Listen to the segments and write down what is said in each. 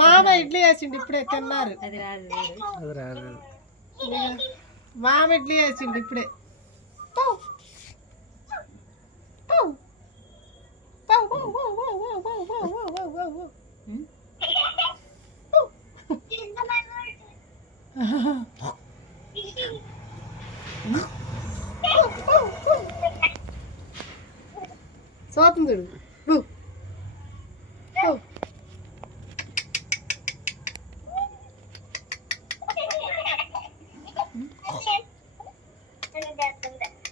మామ ఇడ్లీ వేసిండు ఇప్పుడే తిన్నారు మామ ఇడ్లీ వేసిండు ఇప్పుడే సోతం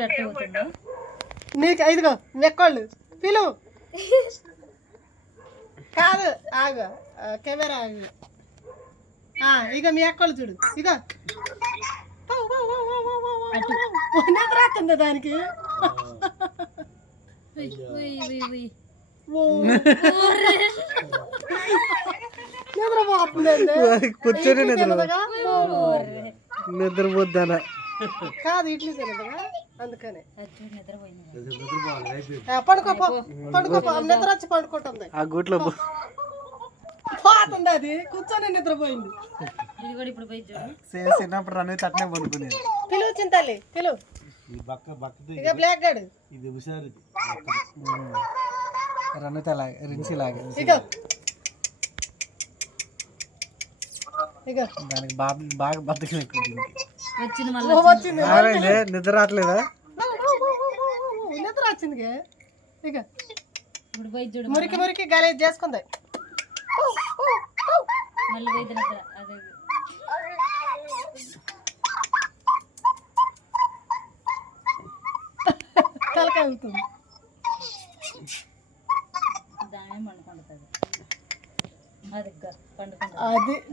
నీకు ఐదుగో నెక్కోళ్ళు పిలు కాదు ఆగ కెమెరా ఆగు ఆ ఇక మీ ఎక్కడ చూడు ఇక రాకుందా దానికి కూర్చొని నిద్రపోతుంది నిద్రపోద్దానా కాదు ఇట్లీ తినదుగా అందుకనే వచ్చి పండుకుంటుంది ఆ గూట్లో పోతుంది అది కూర్చొని నిద్రపోయింది చిన్నప్పుడు రన్ అట్లే పండుకునేది పిలువు చింతాలి పిలువు బాగా బతుకు నిద్ర రావట్లేదా నిద్ర వచ్చింది ఇక మురికి మురికి గాలేజ్ చేసుకుంది తలకాగుతుంది అది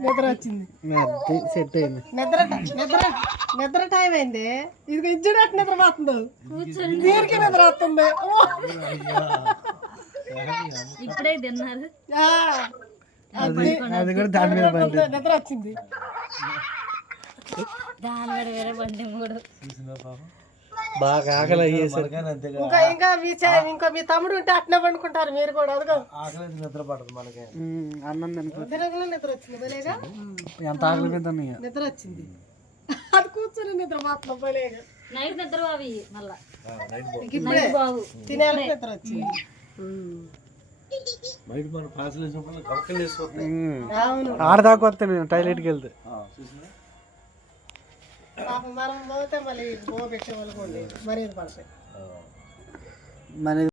నిద్ర వచ్చింది సెట్ అయింది నిద్ర నిద్ర నిద్ర టైం అయింది ఇది ఇజ్జడట్ నిద్ర పోతుంది దీనికి నిద్ర వస్తుంది అది అది కూడా దాని మీద నిద్ర వచ్చింది దాని మీద వేరే బండి మూడు చూసినా బాగా ఆకలి ఇంకా ఇంకా మీ ఇంకా మీ తమ్ముడు ఉంటే అట్నా పండుకుంటారు మీరు కూడా అదిగో ఆకలి నిద్ర పడదు మనకి అన్నం తినకుండా నిద్ర వచ్చింది ఎంత ఆకలి నిద్ర వచ్చింది అది కూర్చొని నిద్ర మాత్రం పోలేగా నైట్ నిద్ర బాబు మళ్ళా ఇప్పుడే బాబు తినాలి నిద్ర వచ్చింది ఆడదాకొస్తాయి టాయిలెట్కి వెళ్తే మరి